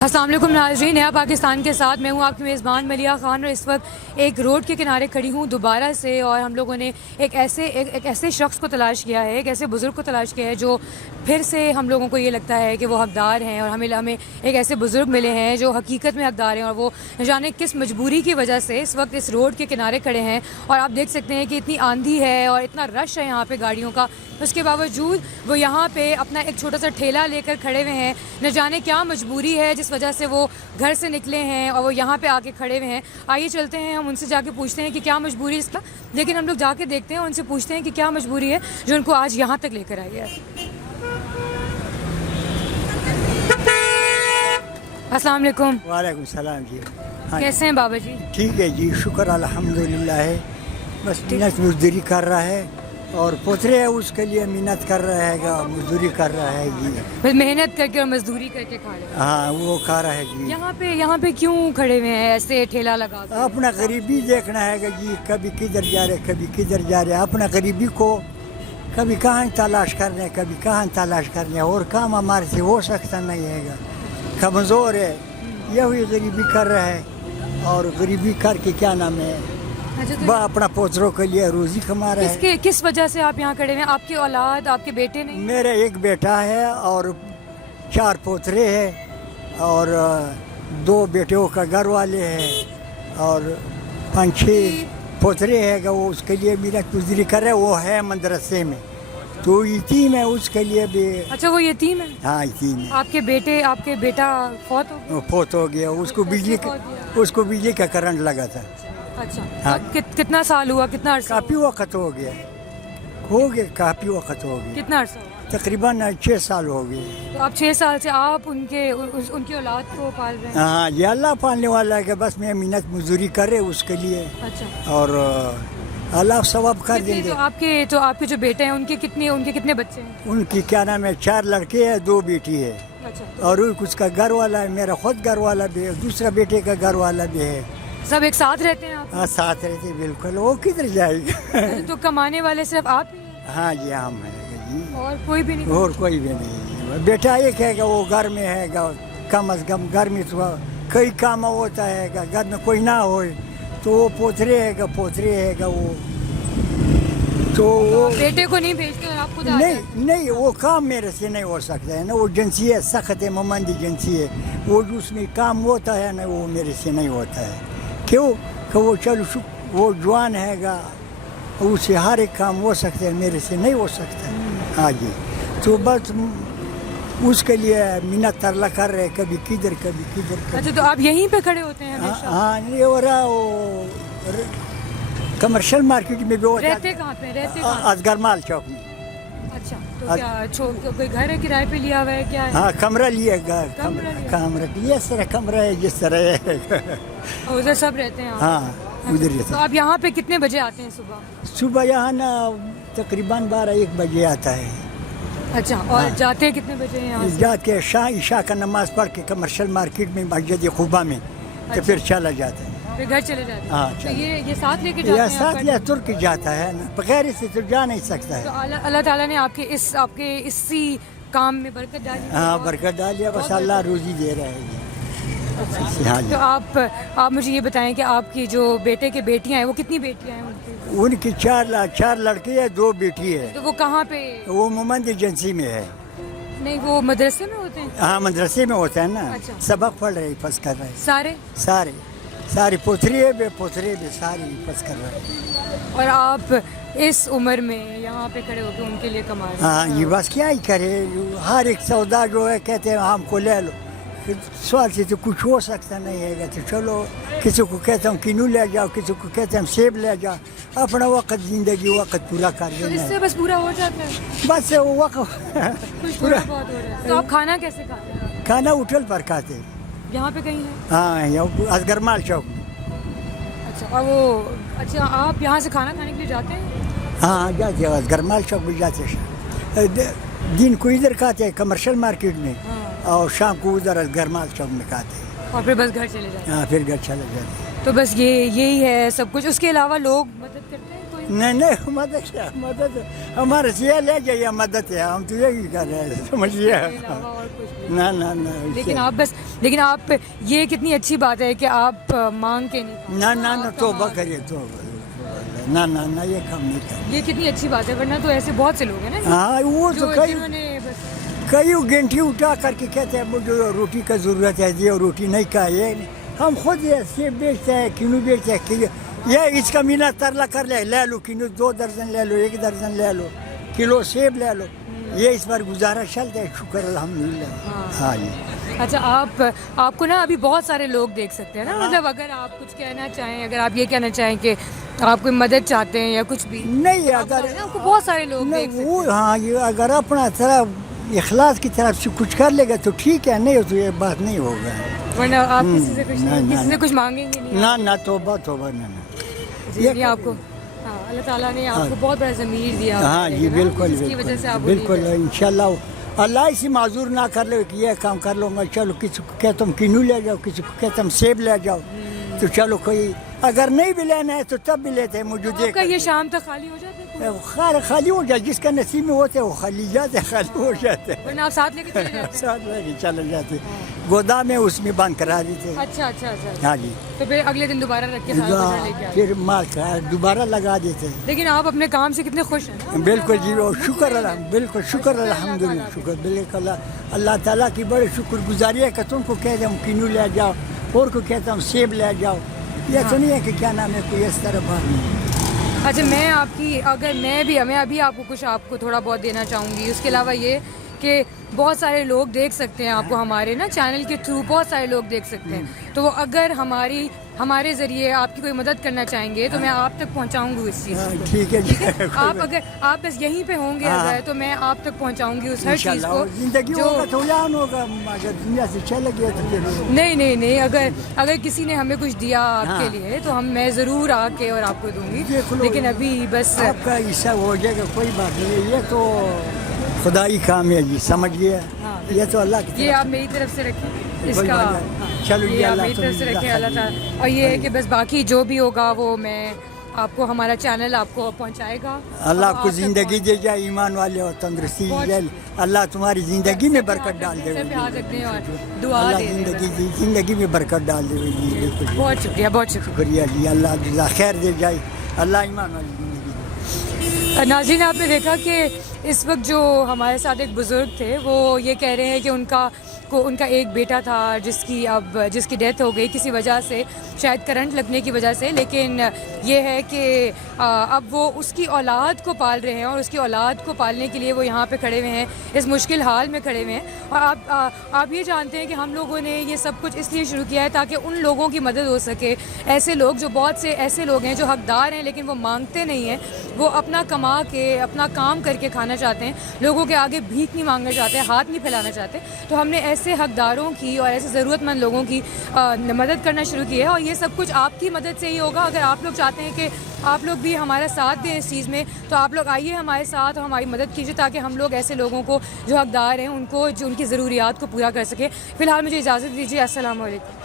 अस्सलाम वालेकुम नाज़रीन, नया पाकिस्तान के साथ मैं हूँ आपकी मेज़बान मलिया ख़ान और इस वक्त एक रोड के किनारे खड़ी हूँ दोबारा से। और हम लोगों ने एक ऐसे शख्स को तलाश किया है, एक ऐसे बुज़ुर्ग को तलाश किया है जो फिर से हम लोगों को ये लगता है कि वो हकदार हैं। और हमें एक ऐसे बुज़ुर्ग मिले हैं जो हकीकत में हकदार हैं और वो न जाने किस मजबूरी की वजह से इस वक्त इस रोड के किनारे खड़े हैं। और आप देख सकते हैं कि इतनी आंधी है और इतना रश है यहाँ पे गाड़ियों का, उसके बावजूद वो यहाँ पे अपना एक छोटा सा ठेला लेकर खड़े हुए हैं। न जाने क्या मजबूरी है जिस वजह से वो घर से निकले हैं और वो यहाँ पे आके खड़े हुए हैं। आइए चलते हैं, हम उनसे जाके पूछते हैं कि क्या मजबूरी है इसका। लेकिन हम लोग जाके देखते हैं, उनसे पूछते हैं कि क्या मजबूरी है जो उनको आज यहाँ तक लेकर आई है। अस्सलाम वालेकुम। वालेकुम सलाम जी। हाँ, कैसे हैं बाबा जी? ठीक है जी, शुक्र अल्हम्दुलिल्लाह है। बस मेहनत मजदूरी कर रहा है और पोतरे है उसके लिए मेहनत कर रहा है, मजदूरी कर रहा है जी। बस मेहनत करके और मजदूरी करके खा रहे हैं। हाँ वो खा रहा है जी। यहाँ पे क्यों खड़े हुए हैं ऐसे ठेला लगा के? अपना गरीबी देखना है जी, कभी किधर जा रहे कभी किधर जा रहे। अपना गरीबी को कभी कहाँ तलाश करने कभी कहाँ तलाश करने, और काम हमारे से हो सकता नहीं है, कमज़ोर है, यही गरीबी कर रहा है। और गरीबी करके क्या नाम है, अच्छा, तो वह अपना पोतरों के लिए रोजी कमा रहा है। किस वजह से आप यहाँ खड़े हैं? आपकी औलाद, आपके बेटे नहीं? मेरा एक बेटा है और 4 पोतरे हैं और 2 बेटियों का घर वाले हैं और 5-6 पोतरे हैं। वो उसके लिए मेरा गुजरी कर रहे, वो है मदरसे में, तो यतीम है, उसके लिए भी। अच्छा, वो यतीम है? हाँ यतीम है। आपके बेटा फौत हो गया? वो फौत हो गया, उसको बिजली का करंट लगा था। अच्छा, हाँ। तो कितना साल हुआ, कितना अरसा काफ़ी वक्त हो गया काफ़ी वक्त हो गया, कितना अरसा हुआ? तकरीबन 6 साल हो गए। तो आप 6 साल से आप उनकी औलाद को पाल रहे हैं? हाँ ये अल्लाह पालने वाला है कि बस मैं मेहनत मजदूरी कर रहे उसके लिए, अच्छा, और अल्लाह सवाब कर कितने देंगे। तो आपके जो बेटे हैं उनके कितने बच्चे हैं? उनकी क्या नाम है, 4 लड़के हैं, 2 बेटी है। अच्छा, और उसका घर वाला है, मेरा खुद घर वाला भी है, दूसरा बेटे का घर वाला भी है। सब एक साथ रहते हैं आप? हाँ साथ रहते बिल्कुल, वो किधर जाएगा। तो कमाने वाले सिर्फ आप ही हैं? हाँ जी हम है जी, और कोई भी नहीं? और कोई भी नहीं। बेटा एक है वो घर में है, कम अज कम घर में तो कई काम होता है, घर में कोई ना हो तो वो पोतरे है वो, तो वो बेटे को नहीं भेजते और आप खुद आ जाते हैं? नहीं वो काम मेरे से नहीं हो सकता है ना, वो एजेंसी है, सख्त है, ममंदी एजेंसी है, वो उसमें काम होता है ना, वो मेरे से नहीं होता है। क्यों कि वो चलो वो जवान हैगा, उससे हर एक काम हो सकता है, मेरे से नहीं हो सकता है। हाँ जी, तो बस उसके लिए मिन्नत तरला कर रहे, कभी किधर कभी किधर। अच्छा, तो आप यहीं पे खड़े होते हैं हमेशा? हाँ नहीं हो रहा, वो कमर्शियल मार्केट में भी होता है। रहते कहाँ पे? असगर माल चौक में। अच्छा, तो क्या कोई घर है किराए पे लिया हुआ है, क्या है? हाँ कमरा लिया, कमरा ये तरह कमरा है जिस तरह है। और उधर सब रहते हैं आप? हाँ उधर तो आप यहाँ पे कितने बजे आते हैं सुबह? सुबह यहाँ ना तकरीबन 12-1 बजे आता है। अच्छा, और जाते हैं कितने बजे यहाँ से? जाके ईशा का नमाज पढ़ के कमर्शियल मार्केट में मस्जिद खुबा में, तो फिर चला जाता है, फिर घर चले जाते हैं? हाँ, तो चले। ये साथ लेके जाते या हैं साथ आपका? या तुर के जाता है ना, बगैर से तो जा नहीं सकता तो है। अल्लाह ताला ने आपके इसी काम में बरकत डाली है? हाँ बरकत डालिया, बस अल्लाह रोजी दे रहा है। हाँ तो जी, आप मुझे ये बताएं कि आपकी जो बेटे के बेटियां हैं, वो कितनी बेटियां हैं उनकी? उनकी 4 लड़के हैं, 2 बेटी है। तो वो कहाँ पे? वो मोमंद एजेंसी में है। नहीं, वो मदरसे में होते हैं? हाँ मदरसे में होता है ना। अच्छा। सबक पढ़ रहे, हिफज कर रहे हैं सारे? सारे पोतरे भी सारे हिफज कर रहे हैं। और आप इस उम्र में यहाँ पे खड़े होकर उनके लिए कमा रहे हैं? हाँ ये बस क्या ही करे, हर एक सौदा जो है कहते हैं हमको ले लो, सवाल से तो कुछ हो सकता नहीं है, तो चलो किसी को कहता हूँ किनू ले जाओ, किसी को कहते हैं सेब ले जाओ, अपना वक्त जिंदगी वक्त पूरा कर तो देना इससे है। बस पूरा हो जाता है? बस वो वक्त कुछ थोड़ा बहुत हो रहा है। तो आप खाना कैसे खाते हैं? खाना होटल पर खाते। यहाँ पे कहीं है? हाँ यहाँ असगर माल चौक में। अच्छा, और अच्छा, आप यहाँ से खाना खाने के लिए जाते हैं? हाँ जाते हैं, असगर माल चौक में जाते हैं। दिन को इधर खाते हैं कमर्शियल मार्केट में, और शाम को उधर असगर माल चौक में खाते हैं, और फिर बस घर चले जाते हैं? हाँ फिर घर चले जाते हैं। तो बस यही है सब कुछ? उसके अलावा लोग मदद करते हैं कोई? نہیں نہیں مدد کیا مدد ہمارے سے لے جائیے مدد ہے ہم تو یہی کر رہے ہیں سمجھیے لیکن آپ بس لیکن آپ یہ کتنی اچھی بات ہے کہ آپ مانگ کے نہیں نہ توبہ کریے توبہ نہ یہ کام نہیں کریں یہ کتنی اچھی بات ہے ورنہ تو ایسے بہت سے لوگ ہیں نا ہاں وہ تو جنہوں نے بس کئی گھنٹی اٹھا کر کے کہتے ہیں مجھے روٹی کا ضرورت ہے یہ روٹی نہیں کھائے ہم خود یہ سیب بیچتے ہیں کینو بیچتے ہیں یہ اس کا مینہ ترلا کر لے لو کینو 2 درجن لے لو 1 درجن لے لو کلو سیب لے لو یہ اس بار گزارا چلتا ہے شکر الحمدللہ ہاں جی اچھا آپ کو نا ابھی بہت سارے لوگ دیکھ سکتے ہیں نا مطلب اگر آپ کچھ کہنا چاہیں اگر آپ یہ کہنا چاہیں کہ آپ کوئی مدد چاہتے ہیں یا کچھ بھی نہیں اگر آپ کو بہت سارے لوگ دیکھ نہیں سکتے وہ ہاں یہ اگر اپنا طرف اخلاص کی طرف سے کچھ کر لے گا تو ٹھیک ہے نہیں تو یہ بات نہیں ہوگا ہیں ورنہ آپ کسی سے کچھ مانگیں گے نہیں نہ توبہ نہ یہ آپ کو ہاں اللہ تعالیٰ نے آپ کو بہت بڑا ضمیر دیا ہاں جی بالکل جس کی وجہ سے آپ بالکل انشاءاللہ اللہ اسی معذور نہ کر لو کہ یہ کام کر لو گا چلو کسی کو کہتا ہوں کینو لے جاؤ کسی کو کہتا ہوں سیب لے جاؤ تو چلو کوئی اگر نہیں بھی لینا ہے تو تب بھی لیتے ہیں مجھے دیکھ یہ شام تک خالی ہو جاتا ہے خالی ہو جائے جس کا نصیب میں ہوتے وہ خالی جاتے خالی ہو جاتے ورنہ آپ ساتھ لے کے چلے جاتے ساتھ لے کے چلے جاتے گودام میں اس میں بند کرا دیتے اچھا ہاں جی تو پھر اگلے دن دوبارہ رکھ کے ساتھ لے کے آتے پھر مال دوبارہ لگا دیتے لیکن آپ اپنے کام سے کتنے خوش ہیں بالکل جی شکر بالکل شکر الحمدللہ شکر بالکل اللہ تعالیٰ کی بڑے شکر گزاری ہے کہ تم کو کہہ دوں کینو لے جاؤ اور کو کہتا ہوں سیب لے جاؤ یہ تو نہیں ہے کہ کیا نام ہے کوئی اس طرح بات نہیں اچھا میں آپ کی اگر میں ابھی آپ کو کچھ آپ کو تھوڑا بہت دینا چاہوں گی اس کے علاوہ یہ کہ بہت سارے لوگ دیکھ سکتے ہیں آپ کو ہمارے نا چینل کے تھرو بہت سارے لوگ دیکھ سکتے ہیں تو وہ اگر ہمارے ذریعے آپ کی کوئی مدد کرنا چاہیں گے تو میں آپ تک پہنچاؤں گی اس چیز کو ٹھیک ہے آپ اگر آپ بس یہیں پہ ہوں گے اگر تو میں آپ تک پہنچاؤں گی اس ہر چیز کو زندگی ہوگا تو جان ہوگا اگر دنیا سے چلے گیا تو پھر نہیں اگر کسی نے ہمیں کچھ دیا آپ کے لیے تو میں ضرور آ کے اور آپ کو دوں گی لیکن ابھی بس آپ کا حصہ ہو جائے گا کوئی بات نہیں یہ تو خدائی کام ہے جی سمجھ گیا یہ تو اللہ کی یہ آپ میری طرف سے رکھیں اس کا چلو یہ آپ میری طرف سے رکھیں اللہ تعالیٰ اور یہ ہے کہ بس باقی جو بھی ہوگا وہ میں آپ کو ہمارا چینل آپ کو پہنچائے گا اللہ آپ کو زندگی دے جائے ایمان والے اور تندرستی دے اللہ تمہاری زندگی میں برکت ڈال دے دعا زندگی میں برکت ڈال دے بالکل بہت شکریہ جی اللہ خیر دے جائے اللہ ایمان والی زندگی ناظرین آپ نے دیکھا کہ اس وقت جو ہمارے ساتھ ایک بزرگ تھے وہ یہ کہہ رہے ہیں کہ ان کا ایک بیٹا تھا جس کی ڈیتھ ہو گئی کسی وجہ سے شاید کرنٹ لگنے کی وجہ سے لیکن یہ ہے کہ اب وہ اس کی اولاد کو پال رہے ہیں اور اس کی اولاد کو پالنے کے لیے وہ یہاں پہ کھڑے ہوئے ہیں اس مشکل حال میں کھڑے ہوئے ہیں اور آپ یہ جانتے ہیں کہ ہم لوگوں نے یہ سب کچھ اس لیے شروع کیا ہے تاکہ ان لوگوں کی مدد ہو سکے ایسے لوگ جو بہت سے ایسے لوگ ہیں جو حقدار ہیں لیکن وہ مانگتے نہیں ہیں وہ اپنا کما کے اپنا کام کر کے کھانا چاہتے ہیں لوگوں کے آگے بھیک نہیں مانگنا چاہتے ہاتھ نہیں پھیلانا چاہتے تو ہم نے ایسے حقداروں کی اور ایسے ضرورت مند لوگوں کی مدد کرنا شروع کی ہے اور یہ سب کچھ آپ کی مدد سے ہی ہوگا اگر آپ لوگ چاہتے ہیں کہ آپ لوگ بھی ہمارا ساتھ دیں اس چیز میں تو آپ لوگ آئیے ہمارے ساتھ اور ہماری مدد کیجیے تاکہ ہم لوگ ایسے لوگوں کو جو حقدار ہیں ان کو جو ان کی ضروریات کو پورا کر سکیں فی الحال مجھے اجازت دیجیے السلام علیکم